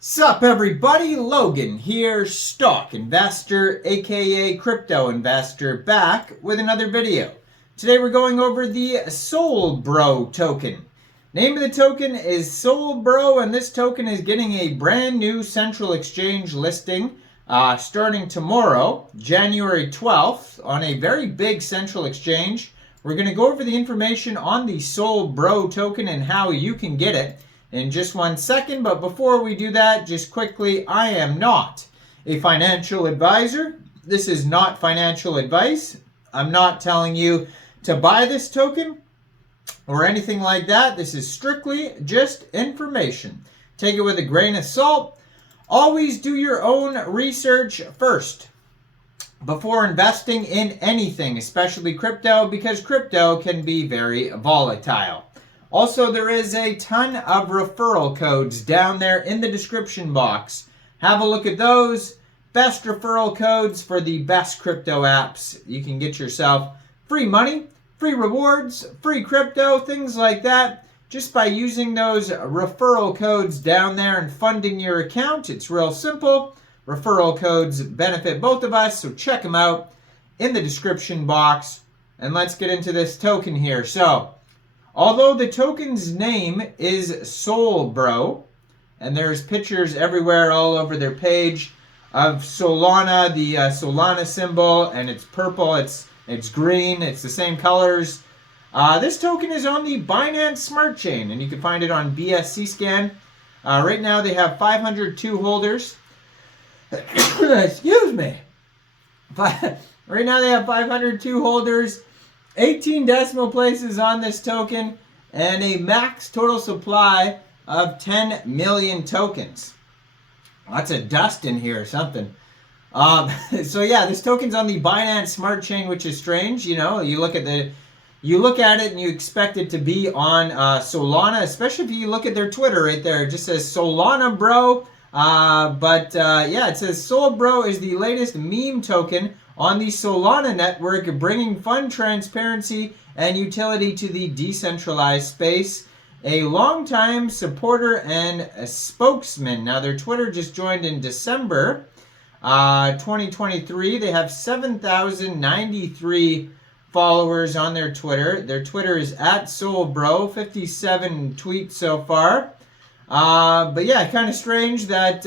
Sup everybody, Logan here, stock investor aka crypto investor, back with another video. Today we're going over the Solbroe token. Name of the token is Solbroe, and this token is getting a brand new central exchange listing starting tomorrow, January 12th, on a very big central exchange. We're going to go over the information on the Solbroe token and how you can get it in just 1 second. But before we do that, just quickly, I am not a financial advisor. This is not financial advice. I'm not telling you to buy this token or anything like that. This is strictly just information. Take it with a grain of salt. Always do your own research first before investing in anything, especially crypto, because crypto can be very volatile. Also, there is a ton of referral codes down there in the description box. Have a look at those. Best referral codes for the best crypto apps. You can get yourself free money, free rewards, free crypto, things like that, just by using those referral codes down there and funding your account. It's real simple. Referral codes benefit both of us, so check them out in the description box. And let's get into this token here. So, although the token's name is Solbroe, and there's pictures everywhere all over their page of Solana, the Solana symbol, and it's purple, it's green, it's the same colors. This token is on the Binance Smart Chain, and you can find it on BSC Scan. Right now they have 502 holders. Excuse me. But right now they have 502 holders. 18 decimal places on this token, and a max total supply of 10 million tokens. Lots of dust in here or something. So yeah, this token's on the Binance Smart Chain, which is strange. You know, you look at it and you expect it to be on Solana, especially if you look at their Twitter right there. It just says Solana bro. Yeah, it says Solbroe is the latest meme token on the Solana network, bringing fun transparency and utility to the decentralized space. A longtime supporter and a spokesman. Now, their Twitter just joined in December 2023. They have 7,093 followers on their Twitter. Their Twitter is @Solbroe, 57 tweets so far. But yeah, kind of strange that,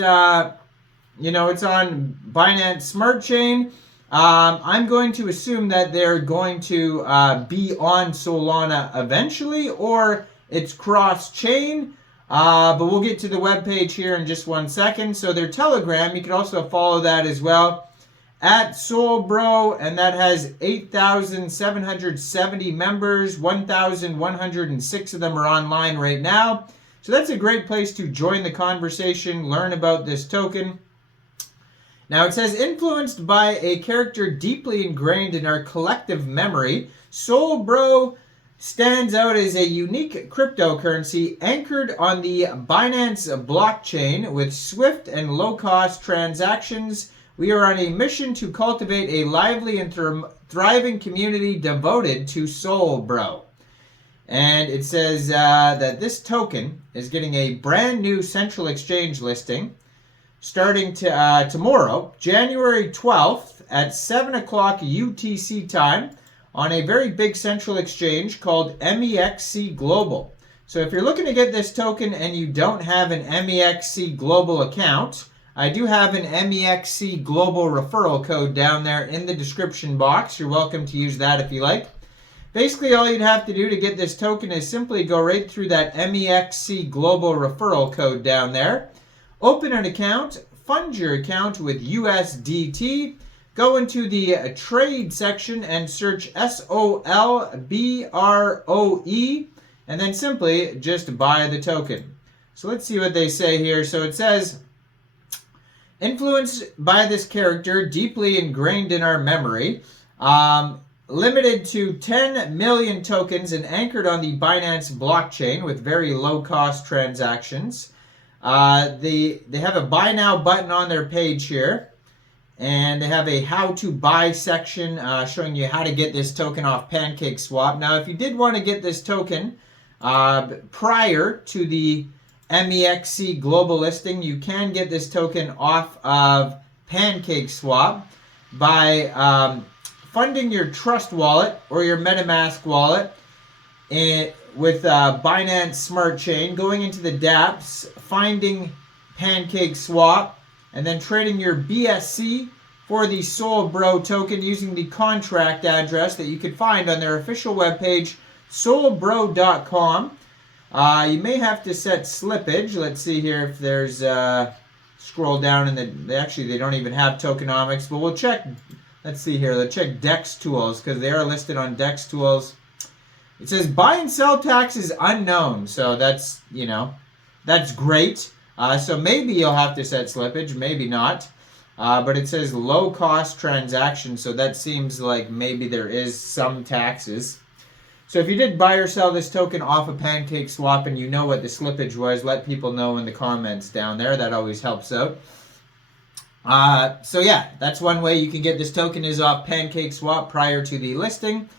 it's on Binance Smart Chain. I'm going to assume that they're going to be on Solana eventually, or it's cross-chain. But we'll get to the webpage here in just 1 second. So their Telegram, you can also follow that as well, @Solbroe, and that has 8,770 members. 1,106 of them are online right now. So that's a great place to join the conversation, learn about this token. Now it says, influenced by a character deeply ingrained in our collective memory, Solbroe stands out as a unique cryptocurrency anchored on the Binance blockchain with swift and low-cost transactions. We are on a mission to cultivate a lively and thriving community devoted to Solbroe. And it says that this token is getting a brand new central exchange listing starting tomorrow, January 12th at 7 o'clock UTC time on a very big central exchange called Mexc Global. So if you're looking to get this token and you don't have an Mexc Global account, I do have an Mexc Global referral code down there in the description box. You're welcome to use that if you like. Basically, all you'd have to do to get this token is simply go right through that Mexc Global referral code down there. Open an account, fund your account with USDT, go into the trade section and search SOLBROE, and then simply just buy the token. So let's see what they say here. So it says, influenced by this character deeply ingrained in our memory, limited to 10 million tokens and anchored on the Binance blockchain with very low-cost transactions. They have a buy now button on their page here, and they have a how to buy section showing you how to get this token off Pancakeswap. Now, if you did want to get this token prior to the MEXC global listing. You can get this token off of Pancakeswap by funding your Trust wallet or your MetaMask wallet with Binance Smart Chain, going into the dApps, finding Pancakeswap, and then trading your BSC for the Solbroe token using the contract address that you could find on their official webpage, solbroe.com. You may have to set slippage. Let's see here if there's scroll down, and they don't even have tokenomics, but we'll check. Let's see here. Let's check DEX tools because they are listed on DEX tools. It says buy and sell tax is unknown, so that's that's great. So maybe you'll have to set slippage, maybe not. But it says low cost transaction, so that seems like maybe there is some taxes. So if you did buy or sell this token off of Pancakeswap and you know what the slippage was, let people know in the comments down there. That always helps out. So yeah, that's one way you can get this token is off Pancakeswap prior to the listing.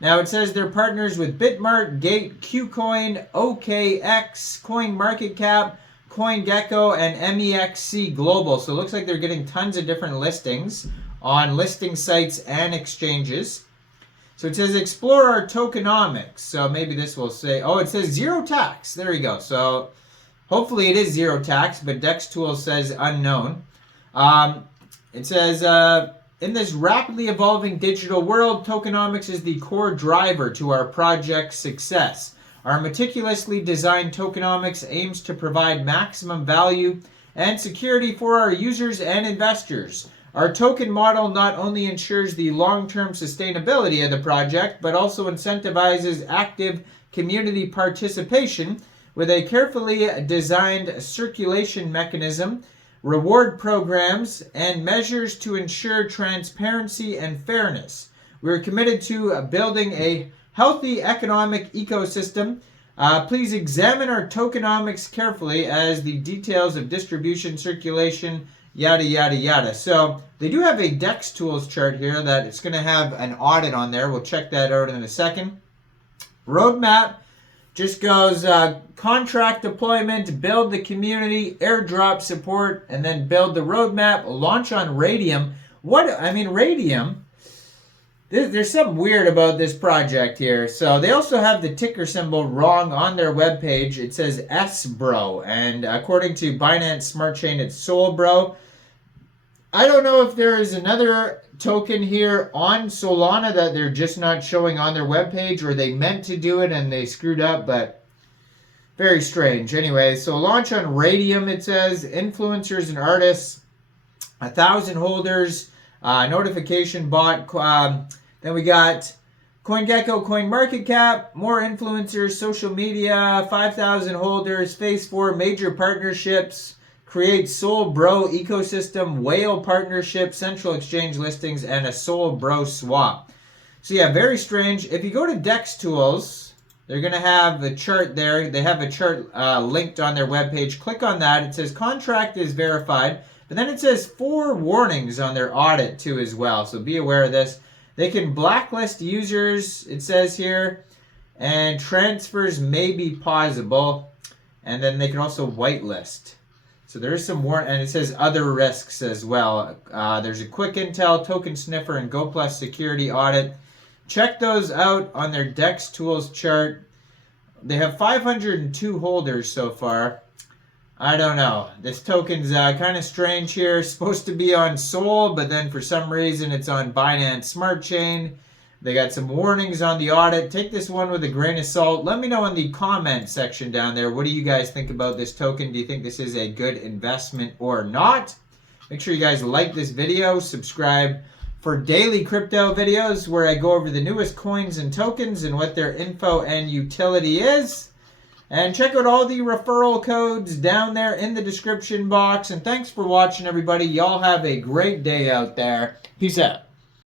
Now it says they're partners with Bitmart, Gate, KuCoin, OKX, CoinMarketCap, CoinGecko, and MEXC Global. So it looks like they're getting tons of different listings on listing sites and exchanges. So it says explore our tokenomics. So maybe this will say, oh, it says zero tax. There you go. So hopefully it is zero tax, but DEX Tool says unknown. It says, in this rapidly evolving digital world, tokenomics is the core driver to our project's success. Our meticulously designed tokenomics aims to provide maximum value and security for our users and investors. Our token model not only ensures the long-term sustainability of the project, but also incentivizes active community participation with a carefully designed circulation mechanism, reward programs, and measures to ensure transparency and fairness. We're committed to building a healthy economic ecosystem. Please examine our tokenomics carefully as the details of distribution, circulation, yada, yada, yada. So they do have a DEX tools chart here that it's going to have an audit on there. We'll check that out in a second. Roadmap just goes contract deployment, build the community, airdrop support, and then build the roadmap, launch on Radium. Radium, there's something weird about this project here. So they also have the ticker symbol wrong on their webpage. It says SBRO, and according to Binance Smart Chain, it's Solbroe. I don't know if there is another token here on Solana that they're just not showing on their webpage, or they meant to do it and they screwed up, but very strange. Anyway, so launch on Radium, it says, influencers and artists, 1,000 holders, notification bot. Then we got CoinGecko, CoinMarketCap, more influencers, social media, 5,000 holders, phase 4, major partnerships, create Solbroe ecosystem, whale partnership, central exchange listings, and a Solbroe swap. So yeah, very strange. If you go to DEX tools, they're going to have the chart there. They have a chart linked on their webpage. Click on that. It says contract is verified. But then it says 4 warnings on their audit too as well. So be aware of this. They can blacklist users, it says here, and transfers may be possible. And then they can also whitelist. So there is some and it says other risks as well. There's a quick intel, token sniffer, and Go Plus security audit. Check those out on their DEX tools chart. They have 502 holders so far. I don't know. This token's kind of strange here. It's supposed to be on Sol, but then for some reason it's on Binance Smart Chain. They got some warnings on the audit. Take this one with a grain of salt. Let me know in the comment section down there. What do you guys think about this token? Do you think this is a good investment or not? Make sure you guys like this video. Subscribe for daily crypto videos where I go over the newest coins and tokens and what their info and utility is. And check out all the referral codes down there in the description box. And thanks for watching, everybody. Y'all have a great day out there. Peace out.